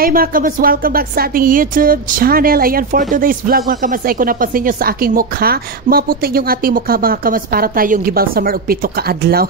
Hi mga kamas, welcome back sa ating YouTube channel. Ayan, for today's vlog mga kamas ay kung napansin nyo sa aking mukha, maputi yung ating mukha mga kamas para tayong gibalsamar og pito ka adlaw.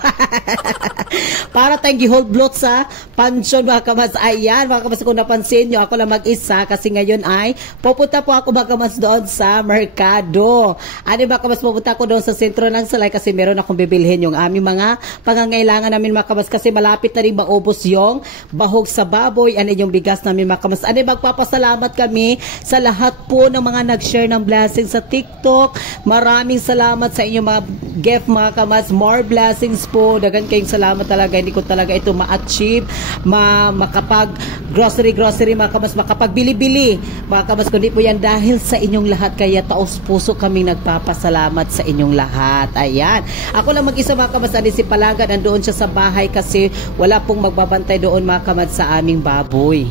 Para tayong gihold bloat sa pansyon mga kamas. Ayan mga kamas, kung napansin nyo, ako lang mag-isa kasi ngayon ay pupunta po ako mga kamas doon sa merkado. Ano mga kamas, pupunta ako doon sa sentro ng Salay kasi meron akong bibilhin yung aming mga pangangailangan namin mga kamas kasi malapit na rin maubos yung bahog sa baboy, ano yung bigas namin mga kamas. Ano, magpapasalamat kami sa lahat po ng mga nag-share ng blessings sa TikTok. Maraming salamat sa inyong mga gift mga kamas. More blessings po. Dagan kayong salamat talaga. Hindi ko talaga ito ma-achieve. Makapag grocery mga kamas. Makapagbili-bili mga kamas. Kundi po yan dahil sa inyong lahat. Kaya taos puso kaming nagpapasalamat sa inyong lahat. Ayan. Ako lang mag-isa mga kamas. Ani si Palagan. Andoon siya sa bahay kasi wala pong magbabantay doon mga kamas sa aming baboy.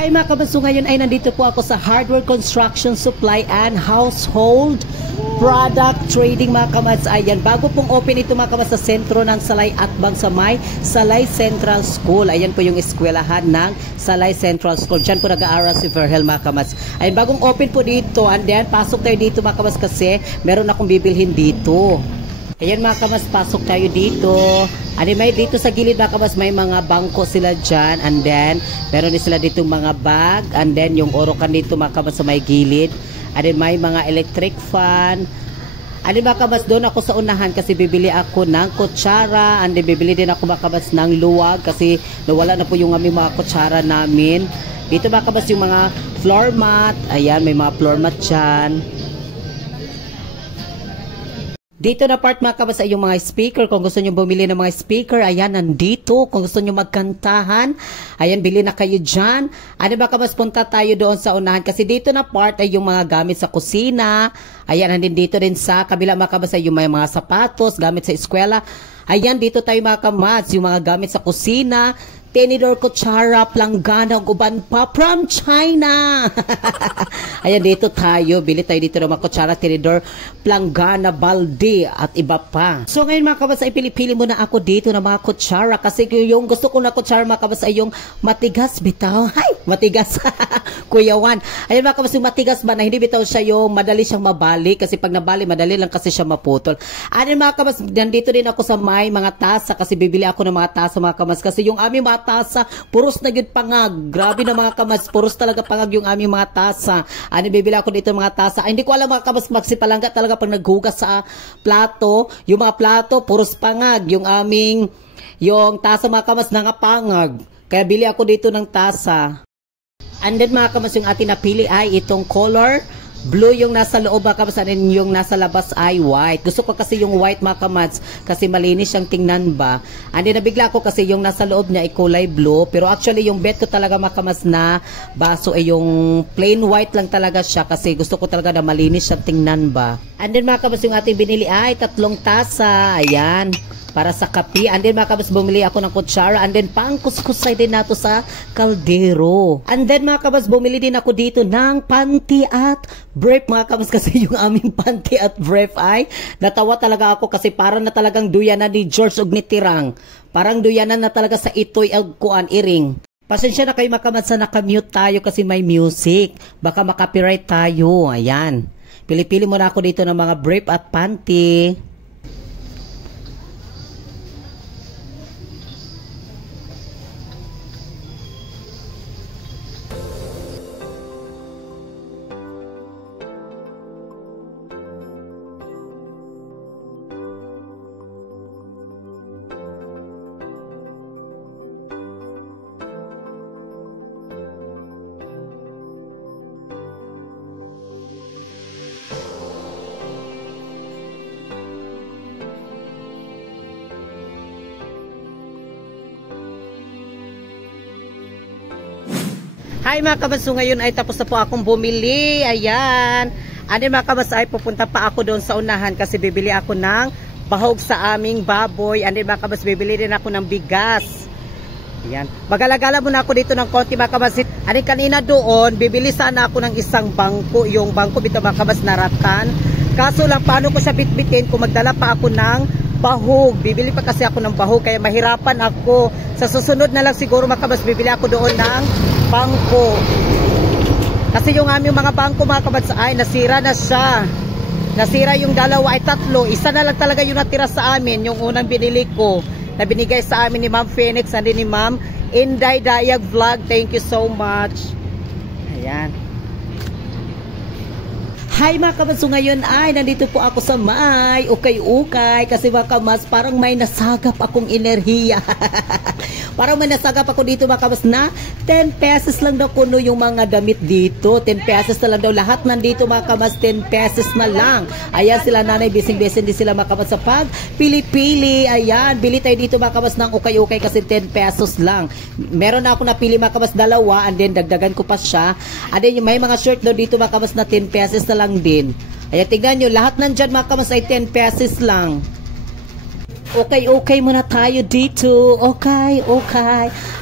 Ay mga kabaso, ngayon ay nandito po ako sa Hardware Construction Supply and Household Product Trading mga kamas. Ayan, bago pong open ito mga kamas sa sentro ng Salay at Bangsamay, Salay Central School. Ayan po yung eskwelahan ng Salay Central School. Diyan po nag-aaral si Verhel mga kamas. Ayan, bagong open po dito. And then, pasok tayo dito mga kamas kasi meron akong bibilhin dito. Ayan mga kamas, pasok tayo dito. Ano, may dito sa gilid mga kamas, may mga bangko sila dyan. And then, meron din sila dito mga bag. And then, yung orokan dito mga kamas sa may gilid. And then, may mga electric fan. Ano mga kamas, doon ako sa unahan kasi bibili ako ng kutsara. And then, bibili din ako mga kamas ng luwag kasi nawala na po yung aming mga kutsara namin. Dito mga kamas yung mga floor mat. Ayan, may mga floor mat dyan. Dito na part mga kamas ay yung mga speaker. Kung gusto nyo bumili ng mga speaker, ayan, nandito. Kung gusto nyo magkantahan, ayan, bili na kayo dyan. Ano ba kamas, punta tayo doon sa unahan. Kasi dito na part ay yung mga gamit sa kusina. Ayan, nandito dito rin sa kabila mga kamas ay yung mga sapatos, gamit sa eskwela. Ayan, dito tayo mga kamas, yung mga gamit sa kusina. Tenidor, kutsara, planggana, uban pa from China. Ayan, dito tayo. Bili tayo dito ng mga kutsara, tenidor, planggana, balde, at iba pa. So ngayon mga kabas, ay pili-pili muna ako dito ng mga kutsara. Kasi yung gusto ko na kutsara mga kabas ay yung matigas bitaw. Ay, matigas. Kuya Juan. Ayan mga kabas, yung matigas ba na hindi bitaw siya yung madali siyang mabalik. Kasi pag nabali, madali lang kasi siya maputol. Ayan mga kabas, nandito din ako sa may mga tasa. Kasi bibili ako ng mga tasa mga kabas. Kasi yung aming mga tasa, puros na yun pangag. Grabe na mga kamas, puros talaga pangag yung aming mga tasa. Ano, bibili ako dito mga tasa. Ay, hindi ko alam mga kamas, magsipalangga talaga pag naghugas sa plato. Yung mga plato, puros pangag. Yung tasa mga kamas, nangapangag. Kaya bili ako dito ng tasa. And then mga kamas, yung ating napili ay itong color blue yung nasa loob mga kamas, and yung nasa labas ay white. Gusto ko kasi yung white mga kamas kasi malinis siyang tingnan ba. And then nabigla ko kasi yung nasa loob niya ay kulay blue. Pero actually yung bet ko talaga mga kamas na baso ay yung plain white lang talaga siya kasi gusto ko talaga na malinis siyang tingnan ba. And then mga kamas, yung ating binili ay 3 tasa. Ayan, para sa kape. And then mga kabas, bumili ako ng kutsara. And then pangkuskusay din nato sa kaldero. And then mga kabas, bumili din ako dito ng panty at brief mga kabas kasi yung aming panty at brief ay natawa talaga ako kasi parang na talagang duyanan ni George og ni Tirang. Parang duyanan na talaga sa itoy ag kuan iring. Pasensya na kayo mga kabas sa nakamute tayo kasi may music. Baka makapiright tayo. Ayan. Pili-pili muna ako dito ng mga brief at panty. Hi mga kabaso, ngayon ay tapos na po akong bumili. Ayan. Ano mga kabas ay pupunta pa ako doon sa unahan kasi bibili ako ng bahog sa aming baboy. Ano mga kabas, bibili din ako ng bigas. Ayan. Magalagala muna ako dito ng konti mga kabas. Ano kanina doon, bibili sana ako ng isang bangko. Yung bangko dito mga kabas naratan. Kaso lang paano ko siya bitbitin kung magdala pa ako ng bahog. Bibili pa kasi ako ng bahog kaya mahirapan ako. Sa susunod na lang siguro mga kabas, bibili ako doon ng bangko. Kasi yung aming mga bangko mga kabats ay nasira na siya. Nasira yung dalawa ay tatlo. Isa na lang talaga yung natira sa amin. Yung unang binili ko na binigay sa amin ni Ma'am Phoenix and ni Ma'am Inday Dayag Vlog. Thank you so much. Ayan. Hi mga kabats, ngayon ay nandito po ako sa may ukay-ukay kasi mga kabats parang may nasagap akong enerhiya. Parang may nasagap ako dito mga kabats na 10 pesos lang daw kuno yung mga damit dito. 10 pesos na lang daw. Lahat nandito mga kabats 10 pesos na lang. Ayan sila nanay, bising-bising din sila mga kabats sa pag pili-pili. Ayan, bili tayo dito mga kabats ng ukay-ukay kasi 10 pesos lang. Meron na ako napili mga kabats dalawa and then dagdagan ko pa siya. And then may mga short daw dito mga kabats na 10 pesos na lang din. Ayan, tignan nyo, lahat nandyan mga kabats ay 10 pesos lang. Okay muna tayo dito. Okay.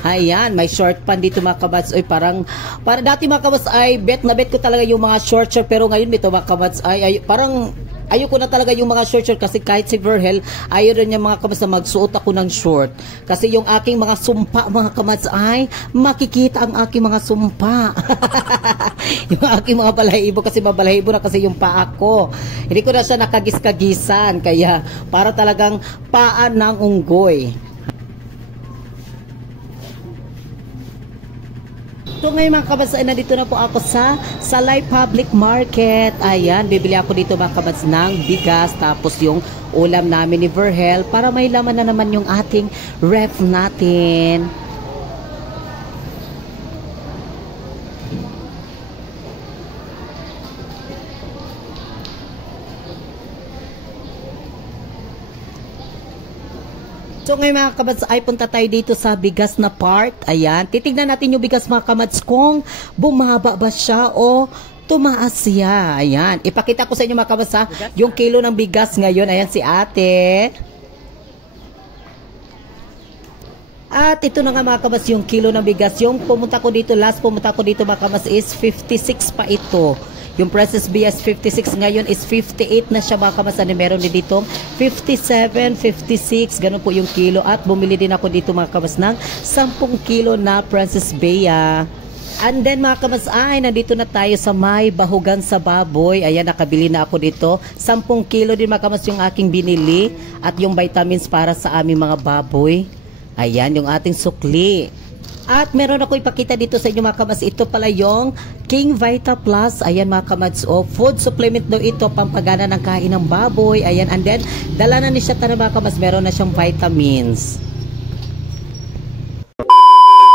Ayan, may short pan dito mga kabats. Oy, parang dati mga kabats ay bet ko talaga yung mga short pero ngayon dito mga kabats ay parang ayoko na talaga yung mga short kasi kahit si Verhel, ayaw rin niya mga kabats na magsuot ako ng short. Kasi yung aking mga sumpa mga kabats ay makikita ang aking mga sumpa. Yung aking mga balahibo kasi mabalahibo na kasi yung paa ko. Hindi ko na siya nakagis-kagisan kaya para talagang paa ng unggoy. So ngayon mga kabats ay nandito na po ako sa Salay Public Market. Ayan, bibili ako dito mga kabats ng bigas tapos yung ulam namin ni Verhel para may laman na naman yung ating ref natin. So ngayon mga kabats ay punta tayo dito sa bigas na part. Ayan, titignan natin yung bigas mga kabats kung bumaba ba siya o tumaas siya. Ayan, ipakita ko sa inyo mga kabats ha, yung kilo ng bigas ngayon. Ayan si ate. At ito na nga mga kabats yung kilo ng bigas. Yung pumunta ko dito mga kabats is 56 pa ito. Yung Princess BS 56 ngayon is 58 na siya mga kabats. Meron din dito 57, 56, ganun po yung kilo. At bumili din ako dito mga kabats ng 10 kilo na Princess Bea. And then mga kabats ay nandito na tayo sa may bahugan sa baboy. Ayan, nakabili na ako dito. 10 kilo din mga kabats yung aking binili. At yung vitamins para sa aming mga baboy. Ayan, yung ating sukli. At meron ako ipakita dito sa inyo mga kabats. Ito pala yung King Vita Plus. Ayan mga kabats. O, food supplement daw ito. Pampagana ng kain ng baboy. Ayan. And then, dala na ni siya tara mga kabats. Meron na siyang vitamins.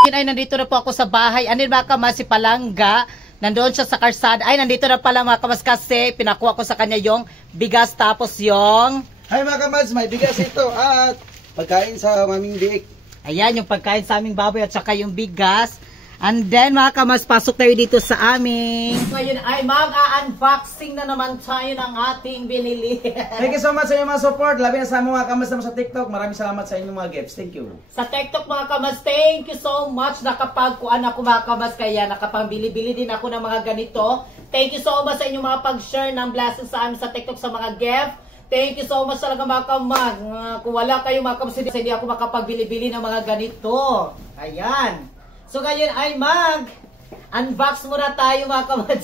Ay, nandito na po ako sa bahay. Anin mga kabats, si Palangga. Nandoon siya sa karsada. Ay, nandito na pala mga kabats kasi pinakuha ko sa kanya yung bigas tapos yung... Hi mga kabats, may bigas ito at pagkain sa Maming Biik. Ayan, yung pagkain sa aming baboy at saka yung bigas. And then, mga kamas, pasok tayo dito sa aming... Ngayon ay mag-unboxing na naman tayo ng ating binili. Thank you so much sa inyong mga support. Labi na sa mga kamas naman sa TikTok. Maraming salamat sa inyong mga gifts. Thank you. Sa TikTok mga kamas, thank you so much. Nakapagkuan ako mga kamas, kaya nakapambili-bili din ako ng mga ganito. Thank you so much sa inyong mga pag-share ng blessings sa amin sa TikTok sa mga gift. Thank you so much talaga mga kamag. Kung wala kayo mga kamag, hindi ako makapagbili-bili ng mga ganito. Ayan. So ngayon ay mag-unbox muna tayo mga kamag.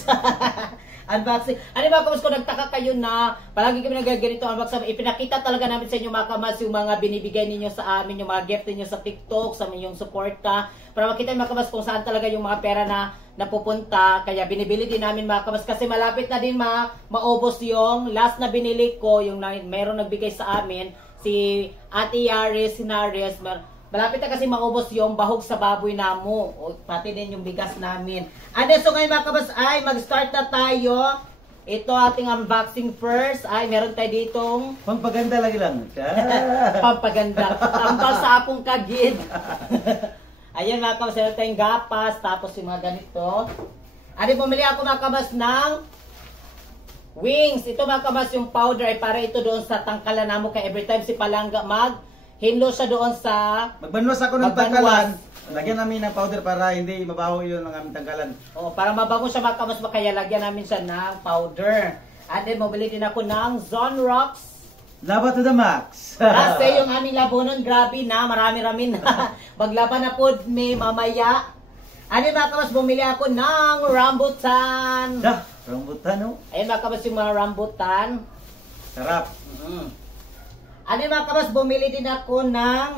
Unboxing. Ano mga kamag, kung nagtaka kayo na palagi kami nagaganito unboxing, ipinakita talaga namin sa inyo mga kamag yung mga binibigay ninyo sa amin, yung mga gift ninyo sa TikTok, sa inyong suporta. Para makita mga kamag kung saan talaga yung mga pera na napupunta. Kaya binibili din namin mga kabas kasi malapit na din maubos yung last na binili ko, yung meron nagbigay sa amin si Ate Yaris, si Naris. Malapit na kasi maubos yung bahog sa baboy namo, o pati din yung bigas namin. Ano, so ngayon mga kabas ay mag-start na tayo. Ito ating unboxing first. Ay meron tayo ditong Pampaganda lagi lang. pampaganda. Tampal sa apong kagid. Ayan mga kabas, meron tayong gapas, tapos yung mga ganito. Bumili ako mga kabas ng Wings, ito mga kamas yung powder ay para ito doon sa tangkalan namo kay every time si Palangga hinlo siya doon sa Magbanwas ako ng tangkalan. Lagyan namin ng powder para hindi mabaho yun ng aming tangkalan. Oo, para mabango siya mga kamas kaya lagyan namin siya ng powder. At then mabili din ako ng Zone Rocks. Laba to the max. Kasi yung aming labonon, grabe na, marami-rami na. Maglaban na po may mamaya. Ano mga kamas, bumili ako ng rambutan. Rambutan, no? Ayun mga kamas yung mga rambutan. Sarap. Ano mga kamas, bumili din ako ng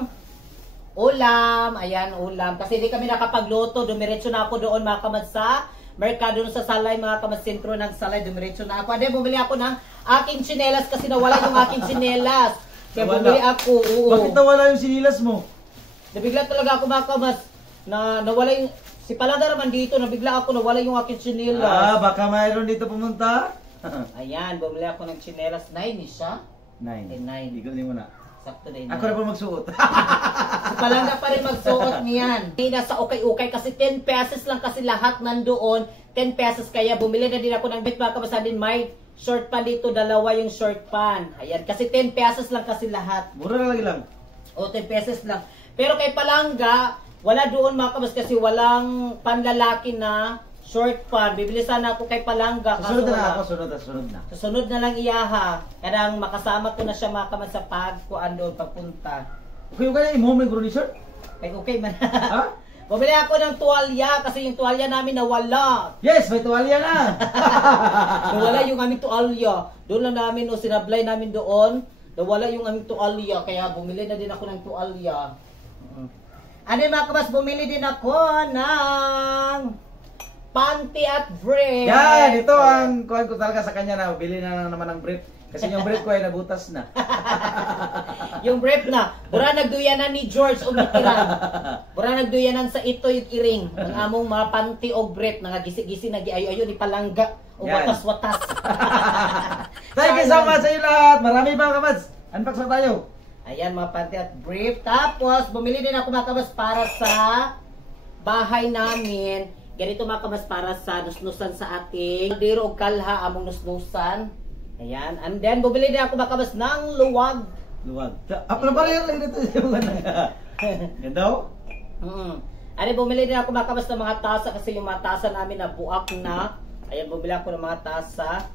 ulam. Ayan, ulam. Kasi hindi kami nakapagluto. Dumiretso na ako doon mga kamas sa merkado sa Salay, mga kamas, sentro ng Salay. Dumiretso na ako. Ano, bumili ako ng aking tsinelas kasi nawala yung aking tsinelas. Kaya bumili ako. Oo. Bakit nawala yung sinilas mo? Nabigla talaga ako mga kamas na nawala yung... Si Palada naman dito, nabigla ako, nawala yung aking tsinelas. Baka mayroon dito pumunta. Ayan, bumili ako ng tsinelas. 9 siya? 9. 9. Ikaw mo na. Sakto din. Ako na po magsuot. Si Palangga pa rin magsuot niyan. Hindi na sa ukay-ukay kasi 10 pesos lang kasi lahat nandoon. 10 pesos kaya bumili na din ako ng bit mga kabasa din. May short pan dito, dalawa yung short pan. Ayan, kasi 10 pesos lang kasi lahat. Mura na lagi lang. O, 10 pesos lang. Pero kay Palangga, wala doon mga kabas kasi walang panlalaki na short pan. Bibili sana ako kay Palangga. Susunod na ako, sunod na. Susunod na lang iyaha. Kadang makasama ko na siya mga kabas sa pagkuan doon pagpunta. Okay, okay, imo may guro ni sir? Ay, okay man. Ha? Bumili ako ng tuwalya kasi yung tuwalya namin nawala. Yes, may tuwalya na. Nawala yung aming tuwalya. Doon lang namin, sinablay namin doon. Nawala yung aming tuwalya. Kaya bumili na din ako ng tuwalya. Ano mga kabas, bumili din ako ng panty at brief. Yan, ito ang kuhan ko talaga sa kanya na bili na naman ng brief. Kasi yung brief ko ay nabutas na. Yung brief na. Bura nagduyanan ni George o Mitiran. Bura nagduyanan sa ito yung iring. Ang among mga panty o brief. Nangagisi-gisi, nag-ayo-ayo ni Palangga. O watas-watas. Thank you so much sa iyo lahat. Marami mga kabats. Unbox na tayo. Ayan, mga panty at brief. Tapos, bumili din ako mga kabas para sa bahay namin. Ganito mga kabas para sa nusnusan sa ating diro o kalha among nusnusan. Ayan. And then, bumili din ako mga kabas ng luwag. Luwag. Apla pa rin lang dito. Ganda o? Ano, bumili din ako mga kabas ng mga tasa kasi yung mga tasa namin na buak na. Ayan, bumili ako ng mga tasa.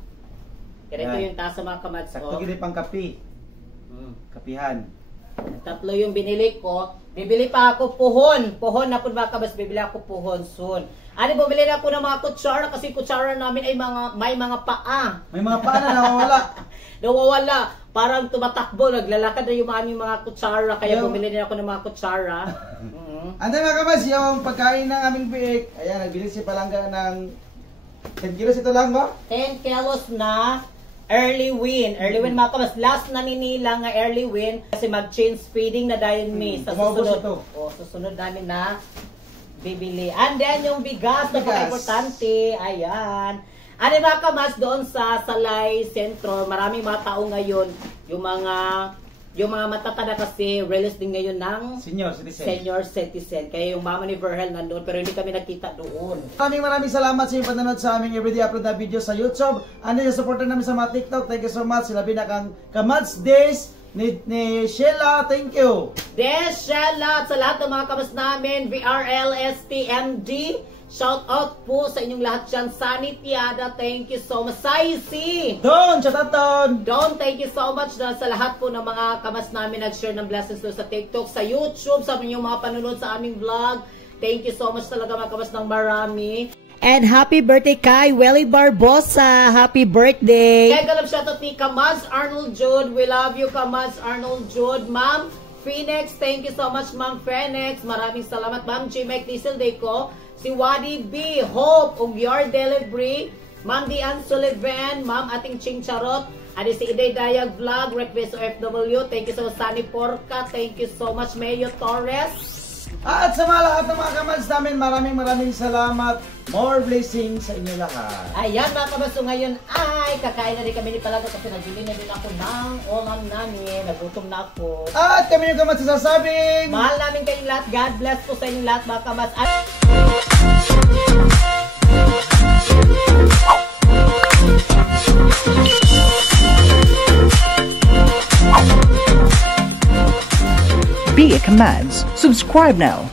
Ganito yung tasa mga kabas. Sakto gini pang kapi. Kapihan. Tatlo yung binili ko. Bibili pa ako puhon. Puhon na po mga kabas. Bibili ako puhon soon. Ano, bumili na ako ng mga kutsara kasi kutsara namin ay may mga paa. May mga paa na nawawala. Nawawala. Parang tumatakbo. Naglalakad na yung mga kutsara. Kaya bumili din ako ng mga kutsara. Anday mga kabas, yung pagkain ng aming biik. Ayan, nagbili si Palangga ng 10 kilos ito lang ba? 10 kilos na early win. Early win mga kabas. Last na ninila nga early win. Kasi mag-change feeding na dahil me. Sa susunod. Susunod namin na bibili. And then yung bigas na importante. Ayan. Ano mga kamas doon sa Salay Sentro. Maraming mga tao ngayon. Yung mga matatanda kasi release din ngayon ng senior citizen. Kaya yung mama ni Verhel nandun. Pero hindi kami nakita doon. Maraming salamat sa inyong panonood sa aming everyday upload na video sa YouTube. Ano yung supporter namin sa mga TikTok. Thank you so much. Sila binakang Kamads Days ni Sheila, thank you. Des, Sheila, sa lahat ng mga kamas namin, VRLSTMD, shout out po sa inyong lahat dyan. Sunny Tiada, thank you so much. Saisi! Don, shout out Don! Don, thank you so much sa lahat po ng mga kamas namin nag-share ng blessings doon sa TikTok, sa YouTube, sa inyong mga panunod sa aming vlog. Thank you so much talaga mga kamas ng marami. And happy birthday kay Welly Barbosa. Happy birthday. Kaya galap shoutout ni Kamads Arnold Jude. We love you Kamads Arnold Jude. Ma'am Phoenix, thank you so much Ma'am Phoenix. Maraming salamat Ma'am G-Mac Diesel Deco. Si Wadi B. Hope of your delivery. Ma'am Diane Sullivan. Ma'am ating Ching Charot. Adi si Iday Dayag Vlog. Request OFW. Thank you so much Sunny Porca. Thank you so much Mayo Torres. At sa mga lahat ng mga kamads namin, maraming salamat. More blessings sa inyo lahat. Ayan mga kabaso, ngayon ay kakain na rin kami ni Palangga kasi nagbili na din ako ng ulam namin. Nagutom na ako. At kami yung kamads sasabing, mahal namin kayong lahat. God bless po sa inyong lahat mga kamads. At Be a Commands. Subscribe now.